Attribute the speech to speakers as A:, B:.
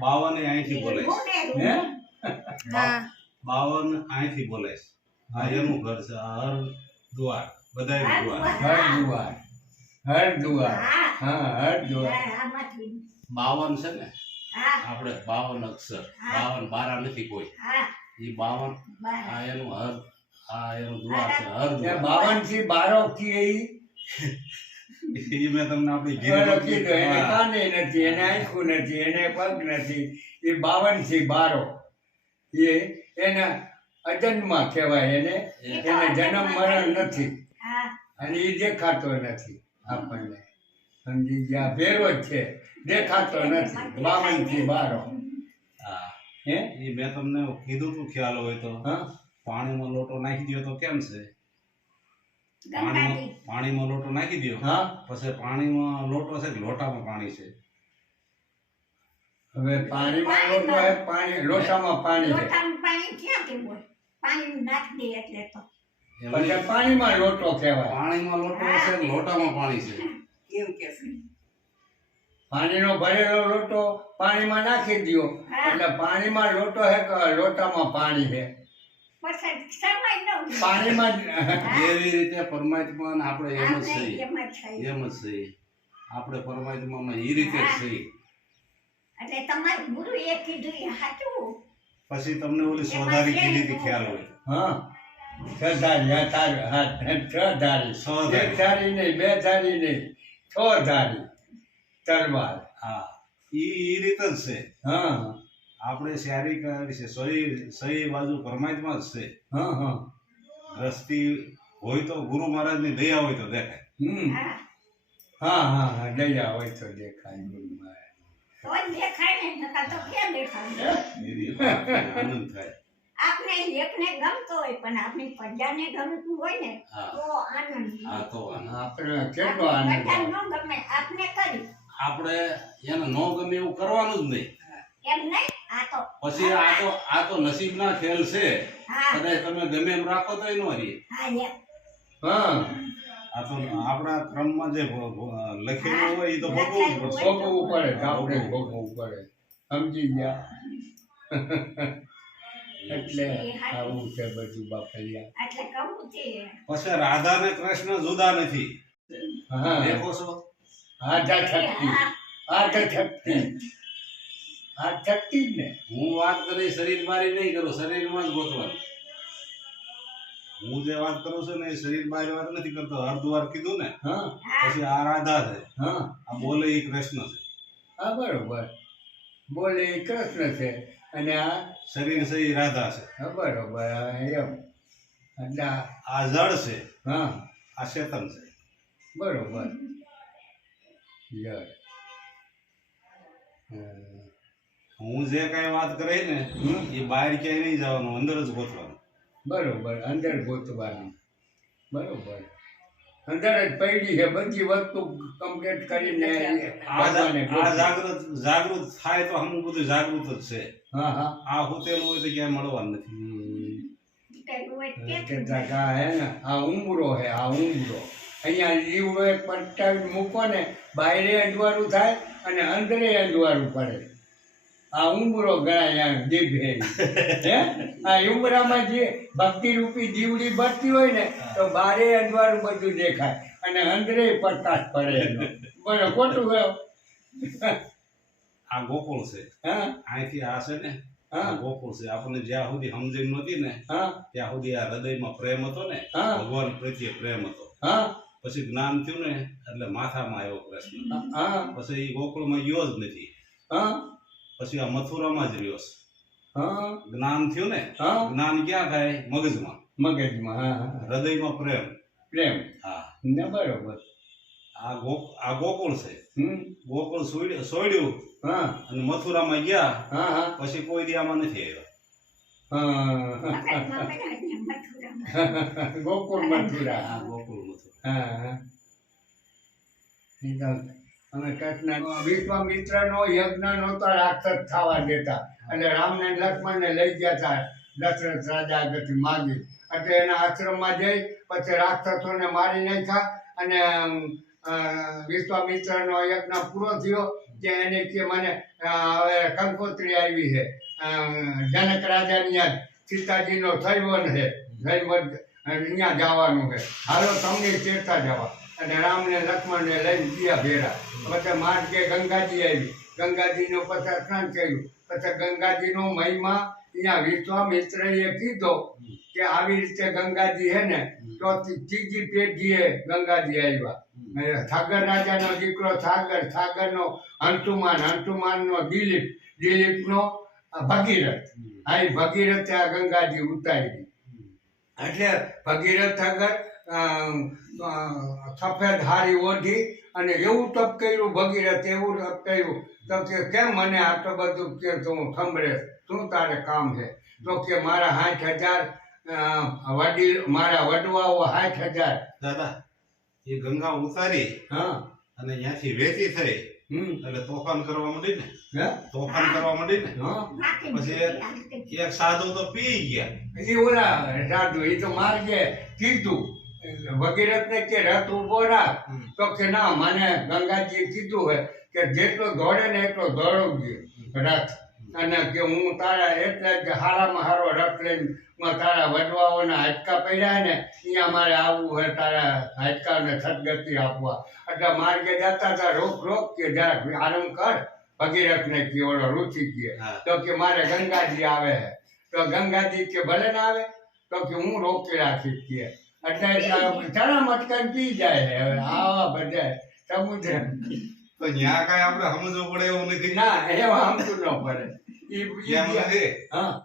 A: બાવન અહીંથી બોલે છે. બાવન અહીંથી બોલે છે. આ એનું ઘર છે. આ હરદ્વાર બધાય દ્વાર
B: હરદુઆર હરદુઆર હા. હરદુઆર
C: બાવન છે ને? આપણે બાવન અક્ષર. બાવન બારા નથી કોઈ. એ બાવન આ એનું હર આ એનું દ્વાર છે. હર
B: બાવનથી બારો થી
A: એ મેં તમને આપણી
B: બારો કીધું એને કાને નથી એને આંખું નથી એને પગ નથી એ બાવનથી બારો. એ એના અજન્મા કહેવાય એને એને જન્મ મરણ નથી. અને એ દેખાતો નથી આપણને. સમજી ગયા? ભેરો જ છે દેખાતો નથી. બાવનથી બારો.
A: હા.
B: હે?
A: એ મેં તમને કીધું તું ખ્યાલ હોય તો.
B: હા?
A: પાણીમાં લોટો નાખી દો તો કેમ છે? પાણીમાં પાણીમાં લોટો નાખી દો
B: હા.
A: પછી પાણીમાં લોટો છે કે લોટામાં પાણી છે?
B: હવે પાણીમાં લોટો પાણી લોટામાં પાણી છે.
D: પાણી ક્યાંથી હોય પાણી નાખી દે એટલે તો.
B: એટલે પાણીમાં લોટો કહેવાય.
A: પાણીમાં લોટો છે કે લોટામાં પાણી છે.
D: એવું કે છે.
B: પાણીનો ભરેલો લોટો પાણીમાં નાખી દ્યો. એટલે પાણીમાં લોટો હે લોટામાં પાણી છે. પાણીમાં જ
A: રીતે પરમાત્મા આપણે એમ જ
D: આપણે એમ જ થઈ.
A: એમ જ છીએ આપણે પરમાત્મામાં એ રીતે જ છીએ
D: એટલે તમારા ગુરુએ કીધું એ
A: પછી તમને ઓલી સોધારી કીધી હતી ખ્યાલ હોય.
B: હા. છ ધારી હા તાર હા છ ધારી
A: છ ધારી.
B: એક ધારી નહીં બે ધારી નહીં છ ધારી. તલવાર.
A: હા. એ ઈ રીતે જ છે.
B: હા.
A: આપણે શહેરી કરી છે સહી સહી બાજુ પરમાત્મા જ છે.
B: હા હા.
A: દ્રષ્ટિ હોય તો ગુરુ મહારાજની દયા હોય તો દેખાય.
D: હા
B: હા હા દયા હોય તો દેખાય ગુરુ મહારાજ.
D: દેખાય ને તો ક્યાં દેખાય?
A: આનંદ થાય.
D: આપણે એકને ગમતો હોય પણ આપણી પ્રજાને ગમતું હોય ને તો આનંદ
A: હા તો
B: આપણે કેટલો આનંદ
D: ન ગમે આપને કરી.
A: આપણે એને ન ગમે એવું કરવાનું જ નહીં.
D: એમ નહીં?
A: પછી આ તો આ તો નસીબના ખેલ છે. કદાચ તમે ગમે એમ રાખો તો નો રહીએ
D: હા
A: આ તો આપણા ક્રમમાં જે લખેલું હોય એ તો ભોગવવું પડે.
B: ભોગવવું પડે આપણે ભોગવવું પડે. સમજી ગયા? એટલે આવું છે બધું બાપલિયા
D: એટલે કહું છે.
A: પછી રાધા ને કૃષ્ણ જુદા નથી.
B: હા.
A: દેખો છો.
B: આધા શક્તિ
D: હા,
B: આધા શક્તિ આ શક્તિ જ ને.
A: હું વાત કરી શરીર મારી નહીં કરું શરીરમાં જ ગોતવાનું. હું જે વાત કરું છું ને એ શરીર મારી વાત નથી કરતો. હરદ્વાર કીધું ને
B: હા.
D: હા
A: પછી આ રાધા છે.
B: હા.
A: આ બોલે એ કૃષ્ણ છે.
B: હા બરોબર. બોલે એ કૃષ્ણ છે અને આ
A: શરીર છે એ રાધા છે.
B: હા, બરોબર એમ. એટલે આ-
A: જળ છે.
B: હા.
A: આ ચેતન છે.
B: બરોબર. Yes hmm.
A: હું જે કાંઈ વાત કરી ને. એ બહાર ક્યાંય નહીં જવાનું અંદર જ ગોતવાનું.
B: બરોબર અંદર ગોતવાનું. બરોબર. અંદર જ પડી છે બધી વસ્તુ કમ્પ્લીટ કરીને
A: આ. જાગૃત જાગૃત થાય તો હમ બધું જાગૃત જ છે.
B: હા હા.
A: આ હોતેલું હોય તો ક્યાંય મળવાનું નથી.
B: હે ને આ ઉમરો હે આ ઉમરો અહીંયા લીવડો એક પટ્ટા મૂકો ને બાયરે અંજવાળું થાય અને અંદરે અંજવાળું પડે. આ ઉંબરો ગણાય હે હે? આ ઉંબરામાં જે ભક્તિ રૂપી જીવડી ભરતી હોય ને તો બારે અંજવાળું બધું દેખાય અને અંદરે પ્રકાશ પડે એનો. ખોટું ગયો
A: આ ગોકુળ છે.
B: હા?
A: અહીંથી આ છે ને
B: હા.
A: ગોકુળ છે. આપણને જ્યાં સુધી સમજણ નહોતી ને ત્યાં સુધી આ હૃદયમાં પ્રેમ હતો ને
B: હા.
A: ભગવાન પ્રત્યે પ્રેમ હતો.
B: હા.
A: પછી જ્ઞાન થયું ને એટલે માથામાં આવ્યો પ્રશ્ન.
B: હા.
A: પછી એ ગોકુળમાં ગયો જ નથી.
B: હા.
A: પછી આ મથુરામાં જ રહ્યો છે.
B: હા.
A: જ્ઞાન થયું ને
B: હા.
A: જ્ઞાન ક્યાં થાય? મગજમાં.
B: મગજમાં હા હા
A: હૃદયમાં પ્રેમ.
B: પ્રેમ.
A: હા.
B: ને બરોબર.
A: આ ગો આ ગોકુળ છે.
B: હમ.
A: ગોકુળ સોડ્યું સોડ્યું
B: હા.
A: અને મથુરામાં ગયા.
B: હા હા.
A: પછી કોઈ દી આમાં નથી આવ્યો.
B: ગોકુળ મથુરા.
A: હા ગોકુળ મથુરા.
B: હા હા. અમે કૃષ્ણ વિશ્વામિત્રનો યજ્ઞ નહોતો રાક્ષસ થવા દેતા. એટલે રામને લક્ષ્મણને લઈ ગયા હતા દશરથ રાજા આગળથી માગી. એટલે એના આશ્રમમાં જઈ, પછી રાક્ષસોને મારી નાખ્યા. અને વિશ્વામિત્રનો યજ્ઞ પૂરો થયો, કે એને કે મને હવે કંકોત્રી આવી છે. જનક રાજાની યાદ સીતાજીનો થઈવન છે. અહીંયા જવાનું છે. હાલો, તમને ચેતા જવા. અને રામને લક્ષ્મણને લઈને ગયા ભેડા પછી માર્ગે ગંગાજી આવી. ગંગાજીનો પછી સ્નાન કર્યું. પછી ગંગાજીનો મહિમા અહીંયા વિશ્વામિત્રએ કીધો કે આવી રીતે ગંગાજી હે ને તો ત્રીજી પેઢીએ ગંગાજી આવ્યા. સાગર રાજાનો દીકરો સાગર સાગરનો હંસુમાન હંસુમાનનો દિલીપ આ ભગીરથ. આ ભગીરથે આ ગંગાજી ઉતારી. એટલે ભગીરથ અ, સફેદ હારી ઓઢી અને એવું તપ કર્યું ભગીરથ એવું તપ કર્યું. તો કે કેમ મને આટલું બધું કે તું સંભળે? શું તારે કામ છે? તો કે મારા સાઠ હજાર વડીલ મારા વડવાઓ સાઠ હજાર.
A: દાદા એ ગંગા ઉતારી
B: હા.
A: અને ત્યાંથી વેચી થઈ. એટલે તોફાન કરવા માંડી ને?
B: હે?
A: તોફાન કરવા માંડી ને? પછી એક સાધુ તો પી ગયા.
B: એ ઓલા સાધુ એ તો માર્ગે કીધું. ભગીરથને કે રથ ઊભો રાખ તો કે ના મને ગંગાજીએ કીધું હોય કે જેટલો દોડે ને એટલો દોડવું રથ. અને કે હું તારા એટલે જ હારામાં હારો રથ લઈને તારા વડવાઓના હાડકા પડ્યા ને અહીંયા મારે આવવું હોય તારા હાડકાને સદગતિ આપવા. એટલે માર્ગે જતા હતા રોક રોક કે જરાક આરામ કર. ભગીરથને કે ઓલો રુચિ કે તો કે મારે ગંગાજી આવે તો ગંગાજી કે ભલે ના આવે તો કે હું રોકી રાખી કે. એટલે ચણા મટકાન પી જાય હવે આવા બધા સમુદ્ર
A: તો ત્યાં કઈ આપણે સમજવું પડે એવું નથી?
B: ના એવા સમજવું ન પડે. એ
A: એમ
B: હા.